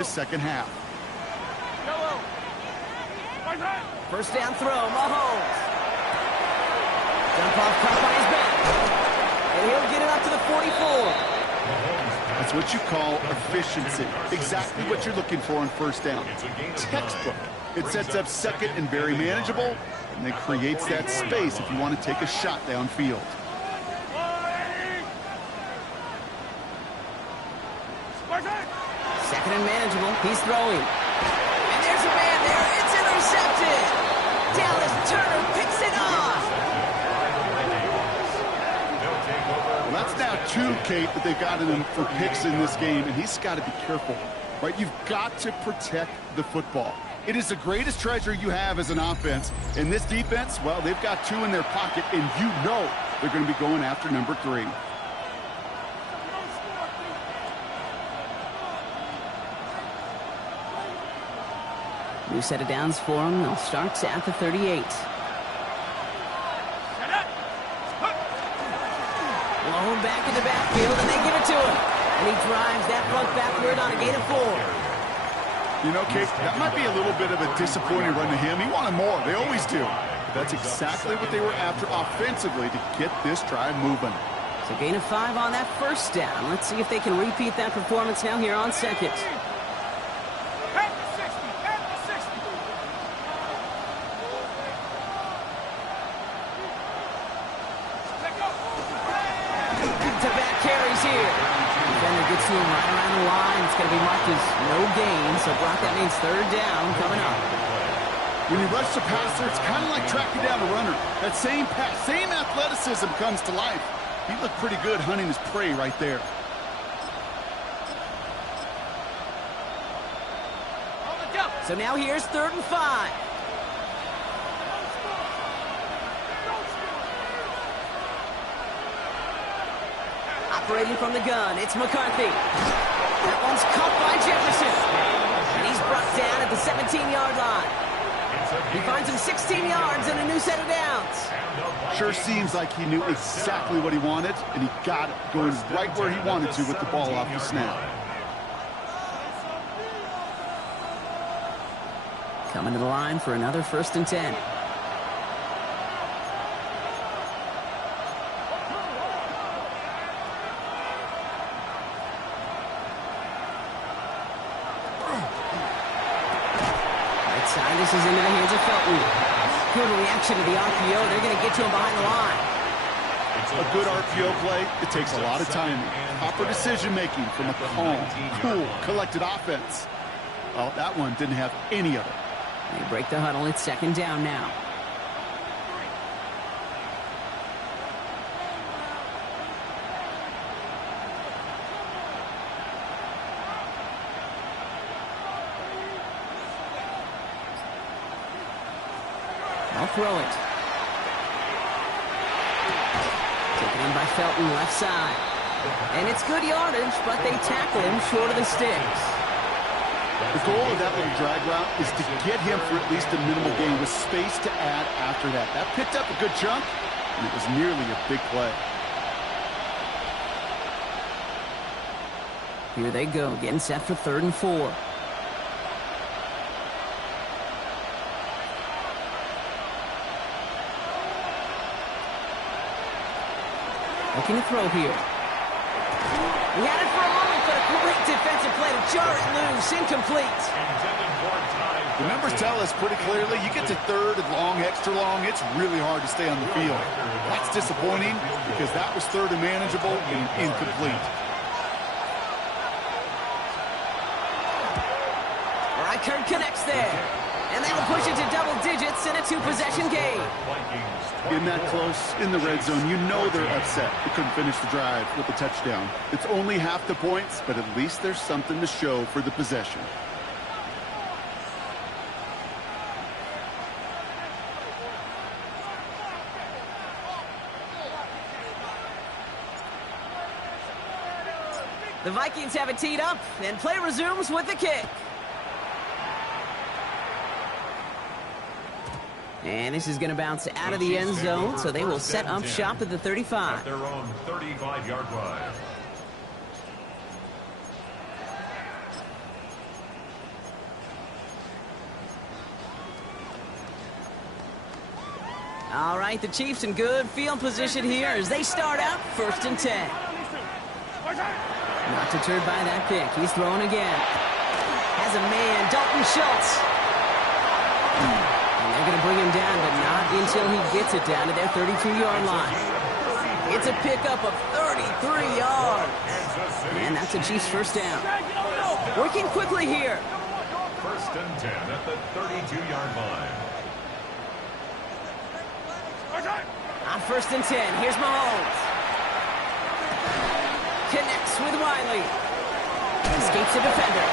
the second half. First down throw, Mahomes. Jump off cup on his back. And he'll get it up to the 44. That's what you call efficiency. Exactly what you're looking for on first down. Textbook. It sets up second and very manageable, and then creates that space if you want to take a shot downfield. Second and manageable. He's throwing. And there's a man there. It's intercepted. Dallas Turner picks it off. Well, that's now two, Kate, that they've got in him for picks in this game, and he's got to be careful. Right? You've got to protect the football. It is the greatest treasure you have as an offense. And this defense, well, they've got two in their pocket, and you know they're going to be going after number 3. New set of downs for him. They'll start at the 38. Blown back in the backfield, and they give it to him. And he drives that front backward on a gain of 4. You know, Kate, that might be a little bit of a disappointing run to him. He wanted more. They always do. But that's exactly what they were after offensively to get this drive moving. So gain of 5 on that first down. Let's see if they can repeat that performance now here on second. Back-to-back carries here. Defender gets to him right around the line. It's going to be marked as no gain. So Brock, that means third down coming up. When you rush the passer, it's kind of like tracking down a runner. That same pass, same athleticism comes to life. He looked pretty good hunting his prey right there. So now here's 3rd and 5. Operating from the gun, it's McCarthy. That one's caught by Jefferson. And he's brought down at the 17-yard line. He finds him 16 yards and a new set of downs. Sure seems like he knew exactly what he wanted, and he got it, going right where he wanted to with the ball off the snap. Coming to the line for another 1st and 10. This is into the hands of Felton. Good reaction to the RPO. They're going to get to him behind the line. A good RPO play, it takes a lot of timing. Proper decision-making from a calm, cool, collected offense. Well, that one didn't have any of it. They break the huddle. It's 2nd down now. I'll throw it. Taken in by Felton, left side. And it's good yardage, but they tackle him short of the sticks. The goal of that little drag route is to get him for at least a minimal gain with space to add after that. That picked up a good chunk, and it was nearly a big play. Here they go, getting set for 3rd and 4. Looking to throw here. He had it for a moment, but a great defensive play to jar it loose. Incomplete. The numbers tell us pretty clearly, you get to 3rd and long, extra long, it's really hard to stay on the field. That's disappointing because that was 3rd and manageable and incomplete. Reichard connects there. And they will push it to double digits in a 2-possession game. In that close, in the red zone, you know they're upset. They couldn't finish the drive with a touchdown. It's only half the points, but at least there's something to show for the possession. The Vikings have it teed up, and play resumes with the kick. And this is going to bounce out of the end zone, so they will set up shop at the 35. At their own 35-yard line. All right, the Chiefs in good field position here as they start out 1st and 10. Not deterred by that pick. He's throwing again. Has a man, Dalton Schultz. And they're going to bring him down, but not until he gets it down to their 32-yard line. It's a pickup of 33 yards. And that's a Chiefs first down. Working quickly here. 1st and 10 at the 32-yard line. On 1st and 10, here's Mahomes. Connects with Wiley. Escapes the defender.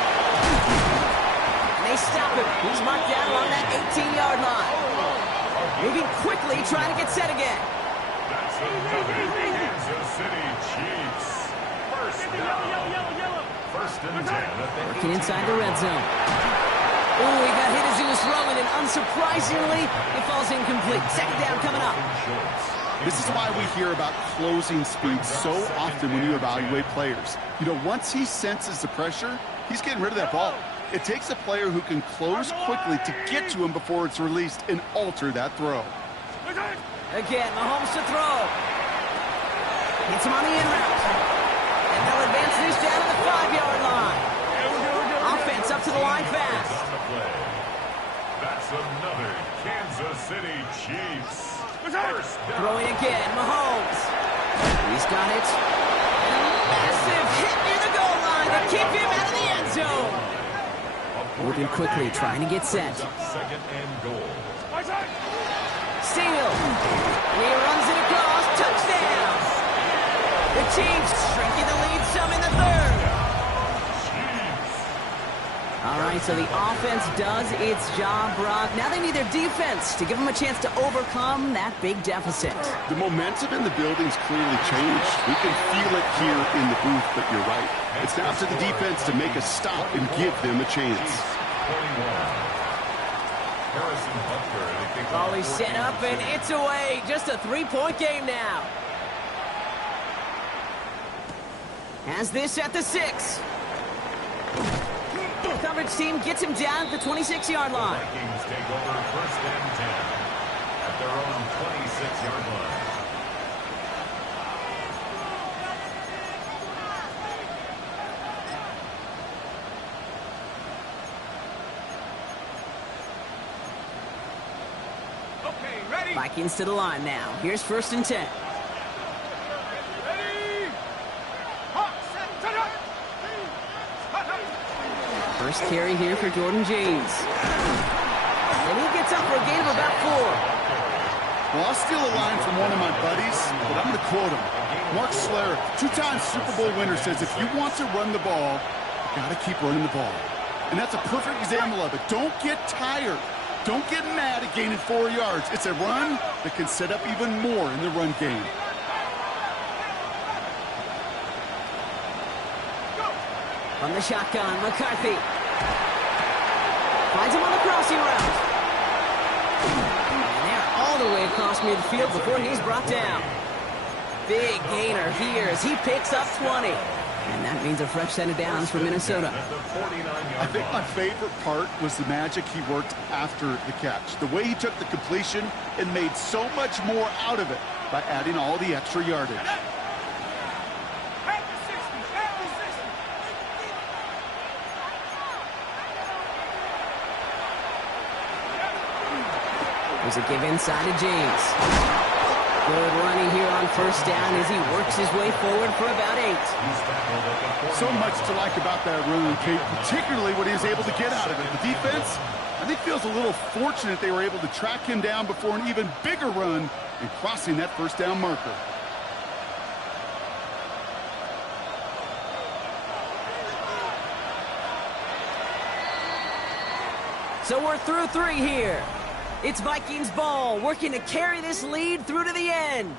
And they stop him. He's marked down along that 18-yard line. Moving quickly, trying to get set again. That's another Kansas City Chiefs. 1st down. 1st and 10 at the Working inside the red zone. Oh, he got hit as he was throwing, and unsurprisingly, it falls incomplete. 2nd down coming up. This is why we hear about closing speed so often when you evaluate players. You know, once he senses the pressure, he's getting rid of that ball. It takes a player who can close quickly to get to him before it's released and alter that throw. Again, Mahomes to throw. Hits him on the in route. And they'll advance this down to the 5-yard line. Offense up to the line fast. That's another Kansas City Chiefs. First down. Throwing again, Mahomes. He's got it. Massive hit near the goal line to keep him out of the end zone. Moving quickly, trying to get set. 2nd and goal. Steal. And he runs it across. Touchdown. The Chiefs shrinking the lead some in the 3rd. All right, so the offense does its job, Brock. Now they need their defense to give them a chance to overcome that big deficit. The momentum in the building's clearly changed. We can feel it here in the booth, but you're right. It's now to the defense to make a stop and give them a chance. Ball is set up, and it's away. Just a 3-point game now. Has this at the 6. Coverage team gets him down at the 26-yard line. Vikings take over 1st and 10 at their own 26-yard line. Okay, ready? Vikings to the line now. Here's 1st and 10. First carry here for Jordan James. And he gets up for a gain of about 4. Well, I'll steal a line from one of my buddies, but I'm going to quote him. Mark Schlereth, 2-time Super Bowl winner, says if you want to run the ball, you got to keep running the ball. And that's a perfect example of it. Don't get tired. Don't get mad at gaining 4 yards. It's a run that can set up even more in the run game. From the shotgun, McCarthy. Finds him on the crossing route. And they're all the way across midfield before he's brought down. Big gainer here as he picks up 20. And that means a fresh set of downs for Minnesota. I think my favorite part was the magic he worked after the catch. The way he took the completion and made so much more out of it by adding all the extra yardage. There's a give inside to James. Good running here on 1st down as he works his way forward for about 8. So much to like about that run, Kate, particularly what he was able to get out of it. The defense, I think, feels a little fortunate they were able to track him down before an even bigger run and crossing that 1st down marker. So we're through 3 here. It's Vikings ball, working to carry this lead through to the end.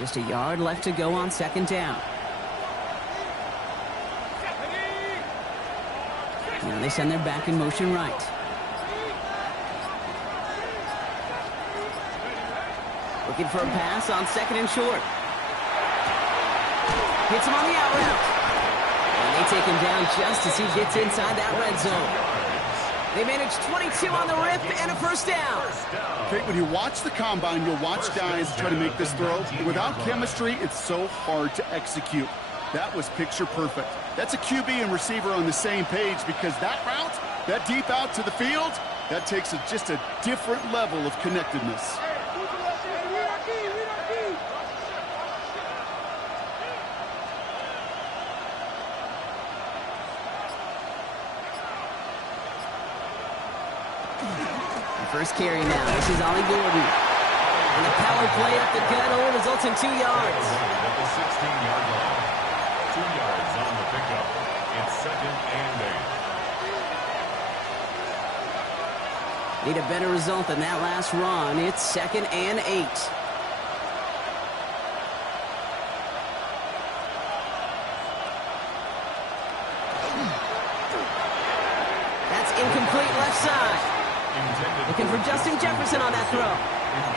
Just a yard left to go on second down. Now they send their back in motion right. Looking for a pass on second and short. Hits him on the out route. And they take him down just as he gets inside that red zone. They managed 22 on the rip and a first down. Okay, when you watch the combine, you'll watch guys try to make this throw. Without chemistry, it's so hard to execute. That was picture perfect. That's a QB and receiver on the same page because that route, that deep out to the field, that takes just a different level of connectedness. First carry now. This is Ollie Gordon. And the power play up the gut only results in 2 yards. At the 16-yard line. 2 yards on the pickup. It's second and 8. Need a better result than that last run. It's second and 8. That's incomplete left side. Looking for Justin Jefferson on that throw.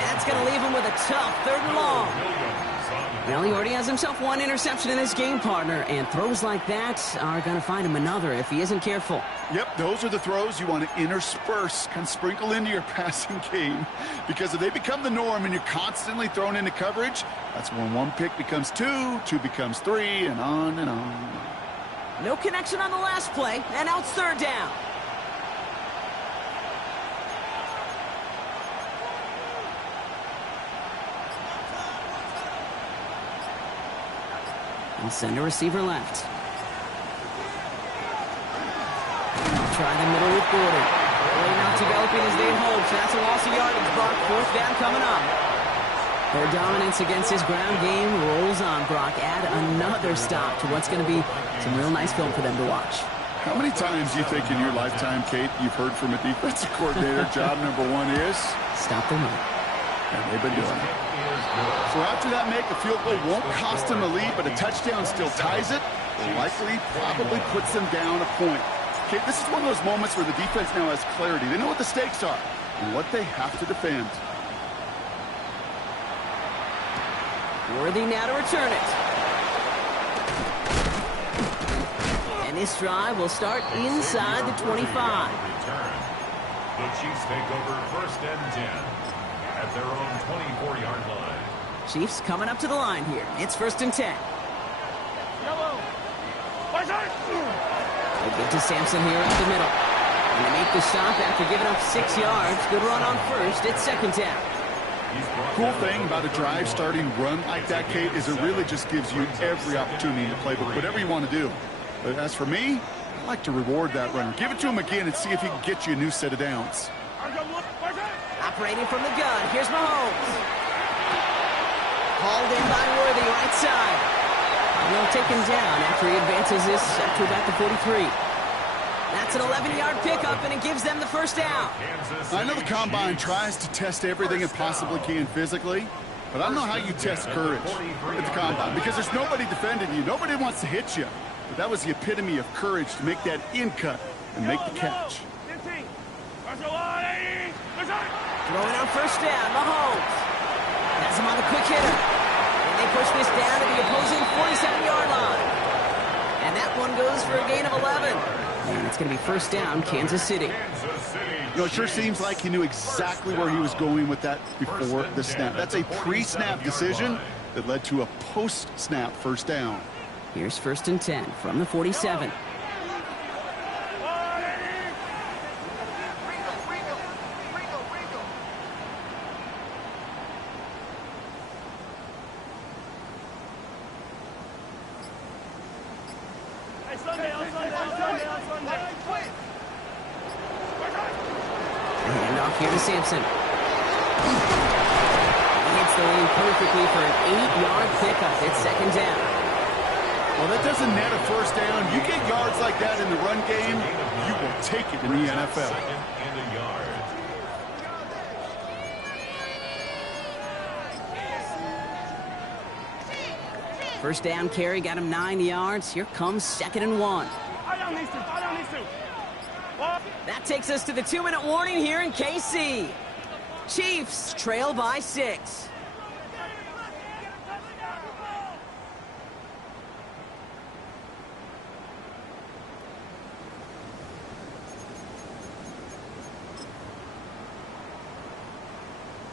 That's going to leave him with a tough 3rd and long. Well, he already has himself 1 interception in his game, partner, and throws like that are going to find him another if he isn't careful. Yep, those are the throws you want to intersperse, kind of sprinkle into your passing game, because if they become the norm and you're constantly thrown into coverage, that's when 1 pick becomes 2, 2 becomes 3, and on and on. No connection on the last play, and now it's 3rd down. And send a receiver left. Try the middle with Gordon. Really not developing as they hoped. That's a loss of yardage. Brock, 4th down coming up. Their dominance against his ground game rolls on. Brock, add another stop to what's going to be some real nice film for them to watch. How many times do you think in your lifetime, Kate, you've heard from a defensive coordinator, job number 1 is? Stop the run. And they've been doing it. So after that make, a field goal won't cost them a lead, but a touchdown still ties it. Likely, probably puts them down a point. Okay, this is one of those moments where the defense now has clarity. They know what the stakes are and what they have to defend. Worthy now to return it. And this drive will start inside the 25. The Chiefs take over 1st and 10 at their own 24-yard line. Chiefs coming up to the line here. It's 1st and 10. They get to Sampson here up the middle. And they make the stop after giving up 6 yards. Good run on first. It's 2nd down. Cool thing about a drive starting run like that, Kate, is it really just gives you every opportunity to play whatever you want to do. But as for me, I like to reward that runner. Give it to him again and see if he can get you a new set of downs. Operating from the gun. Here's Mahomes. Hauled in by Worthy, right side. And they'll take him down after he advances this up to about the 43. That's an 11-yard pickup, and it gives them the 1st down. I know the combine tries to test everything it possibly can physically, but I don't know how you test courage at the combine because there's nobody defending you. Nobody wants to hit you. But that was the epitome of courage to make that in cut and make the catch. Throwing on 1st down, Mahomes. Has him on the quick hitter. And they push this down to the opposing 47-yard line. And that one goes for a gain of 11. And it's going to be 1st down, Kansas City. You know, it sure seems like he knew exactly where he was going with that before the snap. That's a pre-snap decision that led to a post-snap 1st down. Here's 1st and 10 from the 47. And off here to Sampson. He hits the lane perfectly for an 8-yard pickup. It's 2nd down. Well, that doesn't net a 1st down. You get yards like that in the run game, you will take it in the NFL. And a yard. First down carry got him 9 yards. Here comes 2nd and 1. That takes us to the 2-minute warning here in KC. Chiefs trail by 6.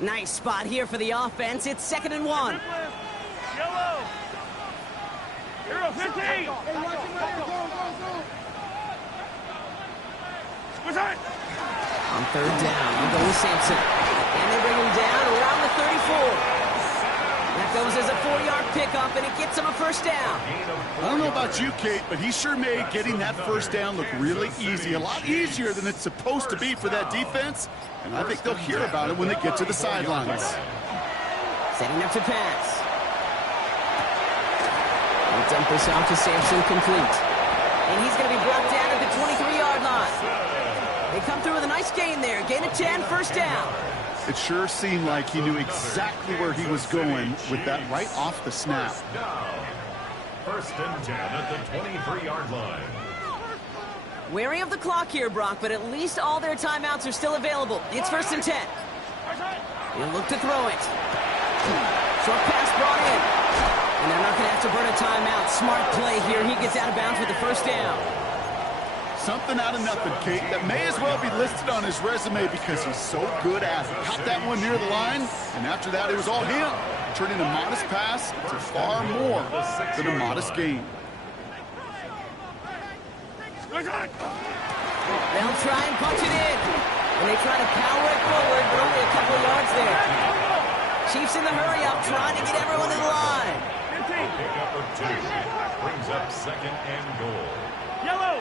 Nice spot here for the offense. It's 2nd and 1. Yellow. Hero 15. What's that? On 3rd down, we'll go with Sampson. And they bring him down around the 34. That goes as a 4-yard pickup, and it gets him a first down. I don't know about you, Kate, but he sure made getting that first down look really easy. A lot easier than it's supposed to be for that defense. And I think they'll hear about it when they get to the sidelines. Setting up to pass. We'll dump this off to Sampson, complete. And he's going to be brought down at the 23-yard line. They come through with a nice gain there. Gain of 10, first down. It sure seemed like he knew exactly where he was going with that right off the snap. First and 10 at the 23-yard line. Wary of the clock here, Brock, but at least all their timeouts are still available. It's 1st and 10. He'll look to throw it. Short pass brought in. And they're not going to have to burn a timeout. Smart play here. He gets out of bounds with the first down. Something out of nothing, Kate, that may as well be listed on his resume because he's so good at it. Caught that one near the line, and after that, it was all him, turning a modest pass to far more than a modest gain. They'll try and punch it in. And they try to power it forward, but only a couple of yards there. Chiefs in the hurry up, trying to get everyone in line. Pickup of 2 brings up 2nd and goal. Yellow.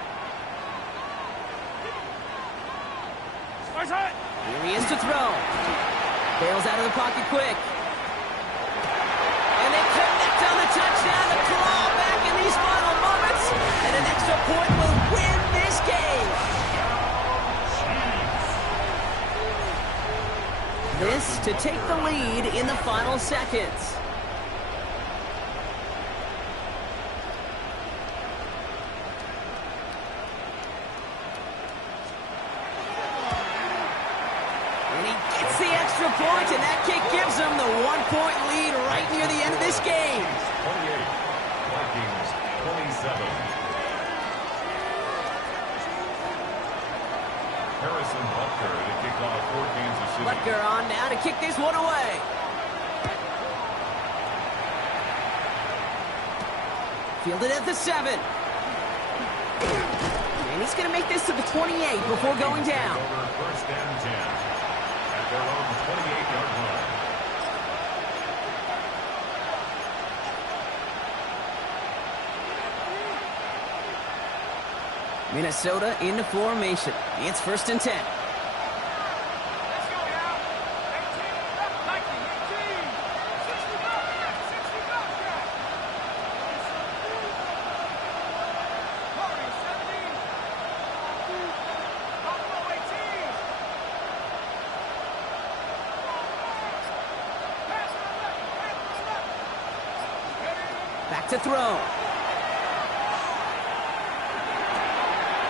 Here he is to throw. Bails out of the pocket quick. And they connect on the touchdown. The claw back in these final moments. And an extra point will win this game. This to take the lead in the final seconds. Point, and that kick gives them the 1-point lead right near the end of this game. 28, Vikings 27. Harrison Butker to kick off for Kansas City. Butker on now to kick this one away. Fielded at the 7. And he's going to make this to the 28 before going down. First and 10. Their own 28-yard line. Minnesota into formation. It's 1st and 10. Back to throw.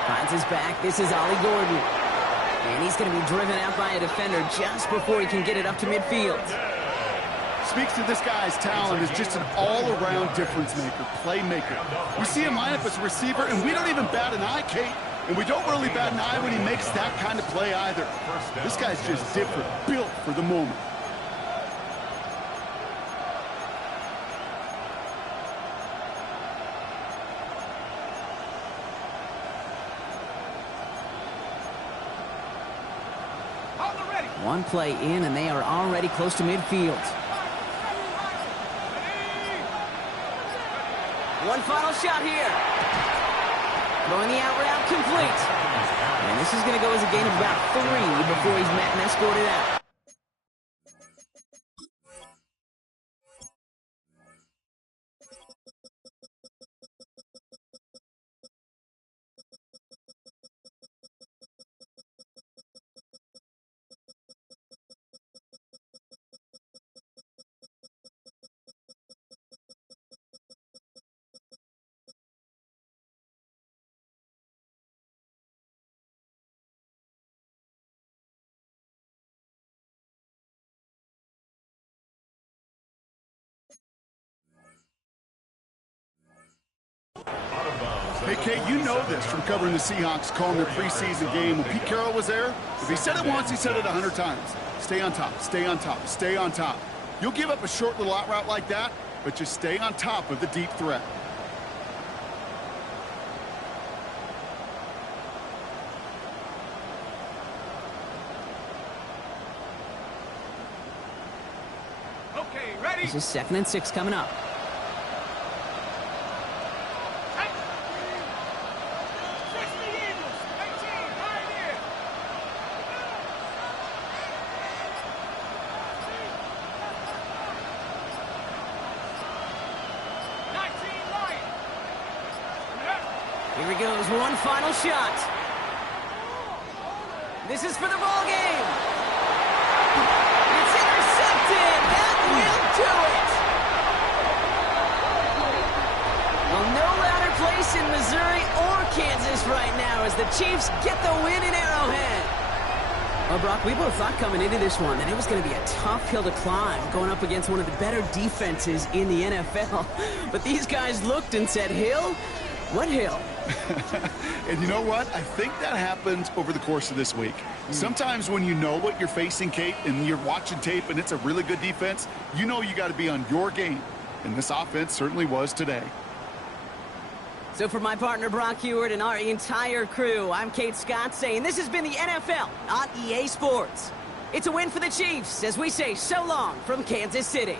Finds his back. This is Ollie Gordon. And he's going to be driven out by a defender just before he can get it up to midfield. Speaks to this guy's talent as just an all-around difference maker, playmaker. We see him line up as a receiver, and we don't even bat an eye, Kate. And we don't really bat an eye when he makes that kind of play either. This guy's just different, built for the moment. One play in, and they are already close to midfield. One final shot here. Throwing the out route complete. And this is going to go as a gain of about 3 before he's met and escorted out. Hey, Kate, you know this from covering the Seahawks, calling their preseason game. When Pete Carroll was there, if he said it once, he said it 100 times. Stay on top, stay on top, stay on top. You'll give up a short little out route like that, but just stay on top of the deep threat. Okay, ready? This is 2nd and 6 coming up. Here he goes, one final shot. This is for the ball game. It's intercepted. That will do it. Well, no louder place in Missouri or Kansas right now as the Chiefs get the win in Arrowhead. Well, Brock, we both thought coming into this one that it was going to be a tough hill to climb going up against one of the better defenses in the NFL. But these guys looked and said, Hill? What hill? And you know what? I think that happened over the course of this week. Sometimes when you know what you're facing, Kate, and you're watching tape and it's a really good defense, you know you got to be on your game. And this offense certainly was today. So for my partner Brock Heward and our entire crew, I'm Kate Scott saying this has been the NFL, not EA Sports. It's a win for the Chiefs as we say so long from Kansas City.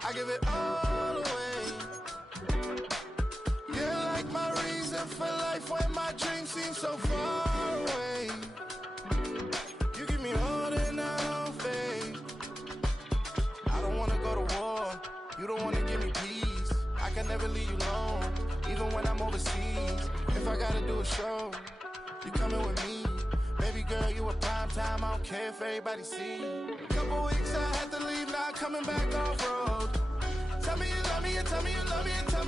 I give it all away. You're like my reason for life when my dreams seem so far away. You give me all that I don't fade. I don't wanna go to war. You don't wanna give me peace. I can never leave you alone, even when I'm overseas. If I gotta do a show, you coming with me. Baby girl, you a prime time. I don't care if everybody see. Couple weeks I had to leave, now coming back off road. Tell me you love me, and tell me you love me, and tell me